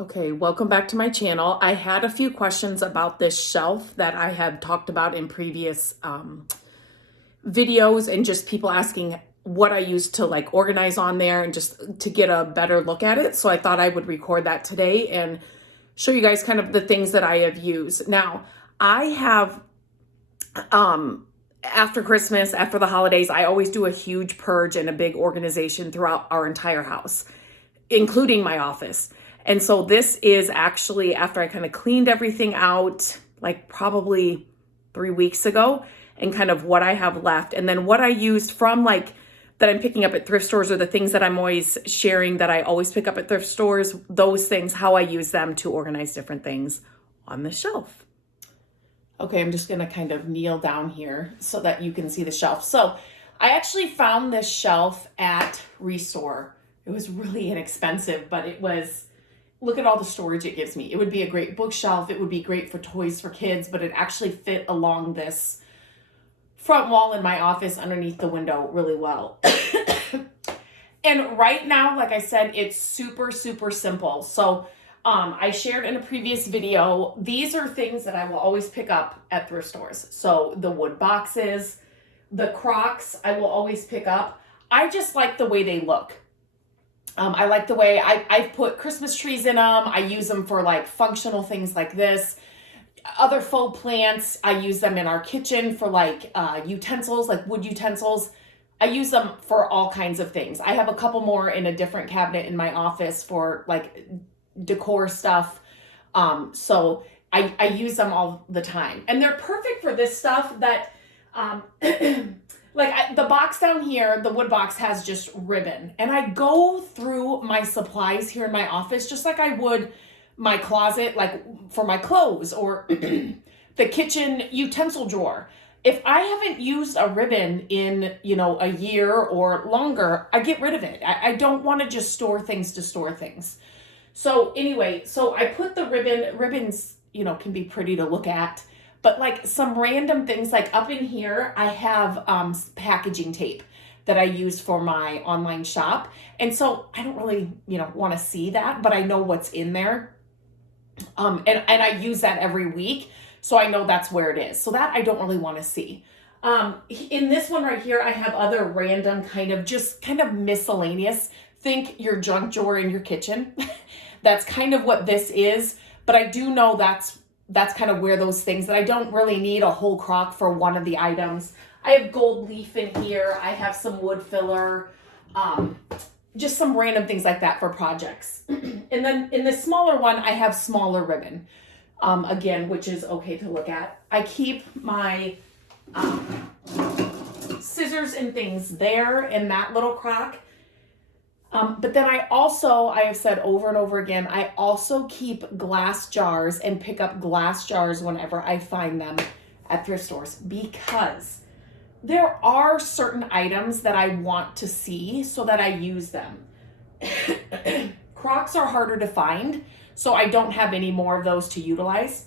Okay, welcome back to my channel. I had a few questions about this shelf that I had talked about in previous videos, and just people asking what I use to like organize on there and just to get a better look at it. So I thought I would record that today and show you guys kind of the things that I have used. Now, I have after Christmas, after the holidays, I always do a huge purge and a big organization throughout our entire house, including my office. And so this is actually after I kind of cleaned everything out, like probably 3 weeks ago, and kind of what I have left. And then what I used from like that I'm picking up at thrift stores, or the things that I'm always sharing that I always pick up at thrift stores, those things, how I use them to organize different things on the shelf. Okay, I'm just gonna kind of kneel down here so that you can see the shelf. So I actually found this shelf at Restore. It was really inexpensive, but it was, look at all the storage it gives me. It would be a great bookshelf. It would be great for toys for kids, but it actually fit along this front wall in my office underneath the window really well. And right now, like I said, it's super, super simple. So I shared in a previous video, these are things that I will always pick up at thrift stores. So the wood boxes, the Crocs, I will always pick up. I just like the way they look. I like the way I've put Christmas trees in them. I use them for like functional things like this. Other faux plants, I use them in our kitchen for like utensils, like wood utensils. I use them for all kinds of things. I have a couple more in a different cabinet in my office for like decor stuff. So I use them all the time. And they're perfect for this stuff that... the box down here, the wood box has just ribbon. And I go through my supplies here in my office just like I would my closet, like for my clothes, or the kitchen utensil drawer. If I haven't used a ribbon in, a year or longer, I get rid of it. I don't want to just store things to store things. So anyway, so I put the ribbons, can be pretty to look at. But like some random things, like up in here, I have packaging tape that I use for my online shop. And so I don't really, want to see that, but I know what's in there. And I use that every week. So I know that's where it is. So that I don't really want to see. In this one right here, I have other random kind of miscellaneous. Think your junk drawer in your kitchen. That's kind of what this is. But I do know that's kind of where those things that I don't really need a whole crock for one of the items. I have gold leaf in here. I have some wood filler, just some random things like that for projects. And then in the smaller one, I have smaller ribbon, again, which is okay to look at. I keep my scissors and things there in that little crock. But then I have said over and over again, I also keep glass jars and pick up glass jars whenever I find them at thrift stores, because there are certain items that I want to see so that I use them. Crocs are harder to find, so I don't have any more of those to utilize.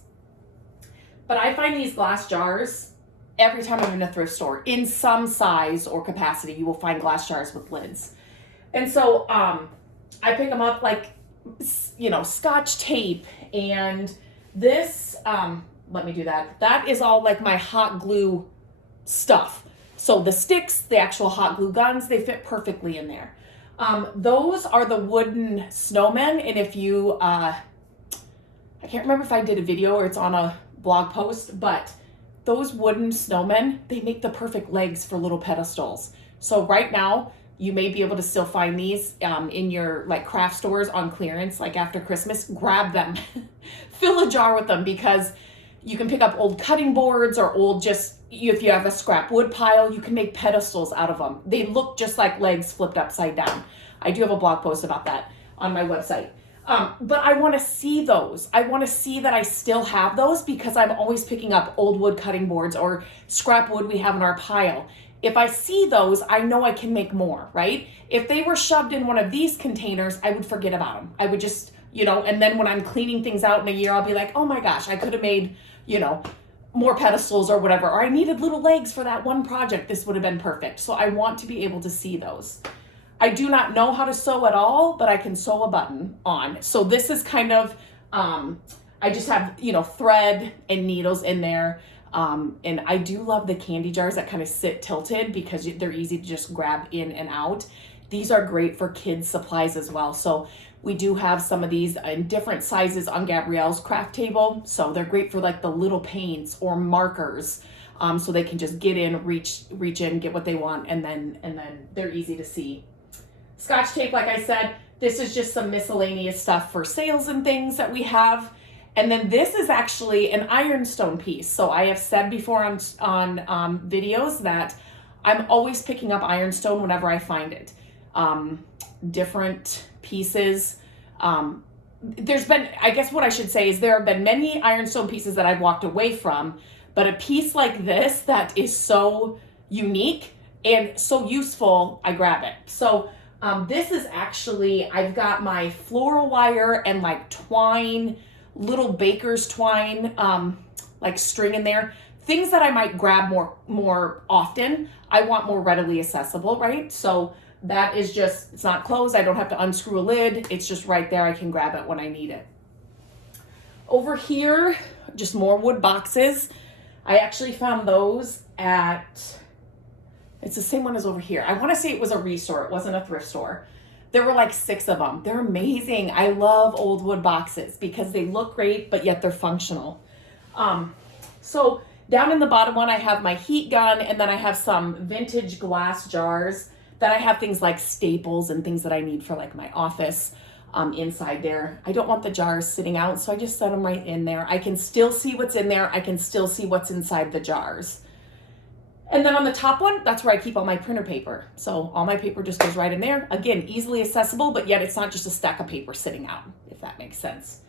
But I find these glass jars every time I'm in a thrift store. In some size or capacity, you will find glass jars with lids. And so I pick them up like, Scotch tape, and this, let me do that. That is all like my hot glue stuff. So the sticks, the actual hot glue guns, they fit perfectly in there. Those are the wooden snowmen. And if you, I can't remember if I did a video or it's on a blog post, but those wooden snowmen, they make the perfect legs for little pedestals. So right now, you may be able to still find these in your like craft stores on clearance, like after Christmas. Grab them, fill a jar with them, because you can pick up old cutting boards or old if you have a scrap wood pile, you can make pedestals out of them. They look just like legs flipped upside down. I do have a blog post about that on my website. But I want to see those. I want to see that I still have those, because I'm always picking up old wood cutting boards or scrap wood we have in our pile. If I see those, I know I can make more, right? If they were shoved in one of these containers, I would forget about them. I would just, and then when I'm cleaning things out in a year, I'll be like, oh my gosh, I could have made, more pedestals or whatever, or I needed little legs for that one project. This would have been perfect. So I want to be able to see those. I do not know how to sew at all, but I can sew a button on. So this is kind of, I just have, you know, thread and needles in there. And I do love the candy jars that kind of sit tilted because they're easy to just grab in and out. These are great for kids' supplies as well. So we do have some of these in different sizes on Gabrielle's craft table. So they're great for like the little paints or markers. So they can just get in, reach in, get what they want, and then they're easy to see. Scotch tape, like I said, this is just some miscellaneous stuff for sales and things that we have. And then this is actually an ironstone piece. So I have said before on videos that I'm always picking up ironstone whenever I find it. Different pieces. There's been, I guess what I should say is there have been many ironstone pieces that I've walked away from, but a piece like this that is so unique and so useful, I grab it. So this is actually, I've got my floral wire and like twine, little baker's twine, like string in there. Things that I might grab more often. I want more readily accessible, right? So that is just, it's not closed. I don't have to unscrew a lid. It's just right there. I can grab it when I need it. Over here, just more wood boxes. I actually found those at, it's the same one as over here. I want to say it was a restore. It wasn't a thrift store. There were like 6 of them. They're amazing. I love old wood boxes because they look great, but yet they're functional. So down in the bottom one, I have my heat gun, and then I have some vintage glass jars. Then I have things like staples and things that I need for like my office inside there. I don't want the jars sitting out, so I just set them right in there. I can still see what's in there. I can still see what's inside the jars. And then on the top one, that's where I keep all my printer paper. So all my paper just goes right in there. Again, easily accessible, but yet it's not just a stack of paper sitting out, if that makes sense.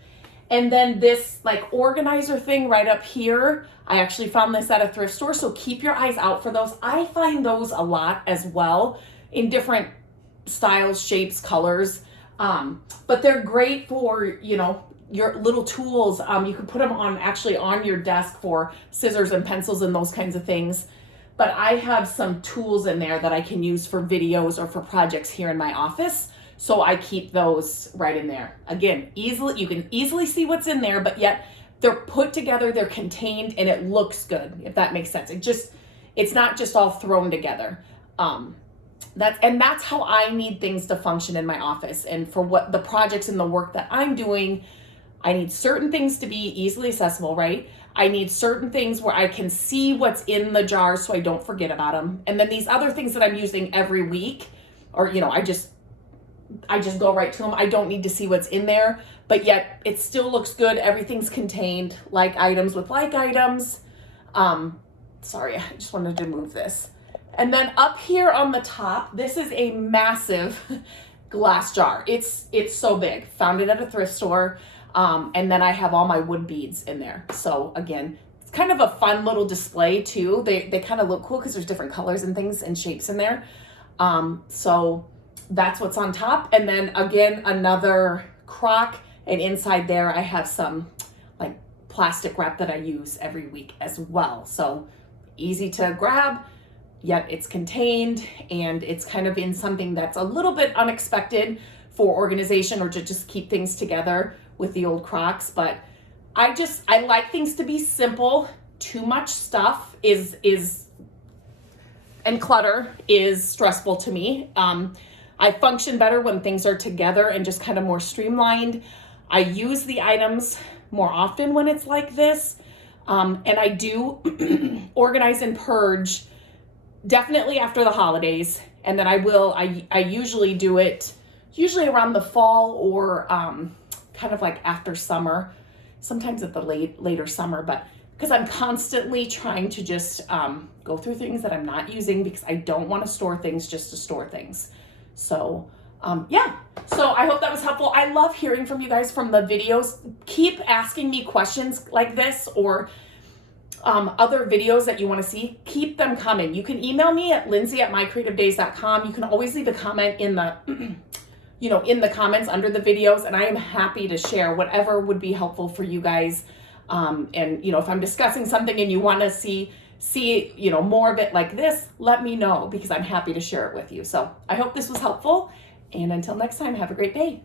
And then this like organizer thing right up here, I actually found this at a thrift store, so keep your eyes out for those. I find those a lot as well in different styles, shapes, colors. But they're great for, you know, your little tools. You can put them actually on your desk for scissors and pencils and those kinds of things. But I have some tools in there that I can use for videos or for projects here in my office. So I keep those right in there. Again, you can easily see what's in there, but yet they're put together, they're contained, and it looks good, if that makes sense. It's not just all thrown together. That's how I need things to function in my office. And for what the projects and the work that I'm doing, I need certain things to be easily accessible, right? I need certain things where I can see what's in the jar so I don't forget about them. And then these other things that I'm using every week, or, you know, I just go right to them. I don't need to see what's in there, but yet it still looks good. Everything's contained, like items with like items. Sorry, I just wanted to move this. And then up here on the top, this is a massive glass jar. It's so big. Found it at a thrift store. And then I have all my wood beads in there. So again, it's kind of a fun little display too. They kind of look cool because there's different colors and things and shapes in there. So that's what's on top. And then again, another crock, and inside there I have some like plastic wrap that I use every week as well. So easy to grab, yet it's contained, and it's kind of in something that's a little bit unexpected for organization or to just keep things together with the old Crocs. But I like things to be simple. Too much stuff and clutter is stressful to me. I function better when things are together and just kind of more streamlined. I use the items more often when it's like this. And I do organize and purge definitely after the holidays. And then I usually do it around the fall or kind of like after summer, sometimes at the later summer, but because I'm constantly trying to just go through things that I'm not using because I don't want to store things just to store things. So yeah, so I hope that was helpful. I love hearing from you guys from the videos. Keep asking me questions like this or other videos that you want to see. Keep them coming. You can email me at lindsay@mycreativedays.com. You can always leave a comment in the in the comments under the videos, and I am happy to share whatever would be helpful for you guys. And if I'm discussing something and you want to see see, more of it like this, let me know, because I'm happy to share it with you. So I hope this was helpful. And until next time, have a great day.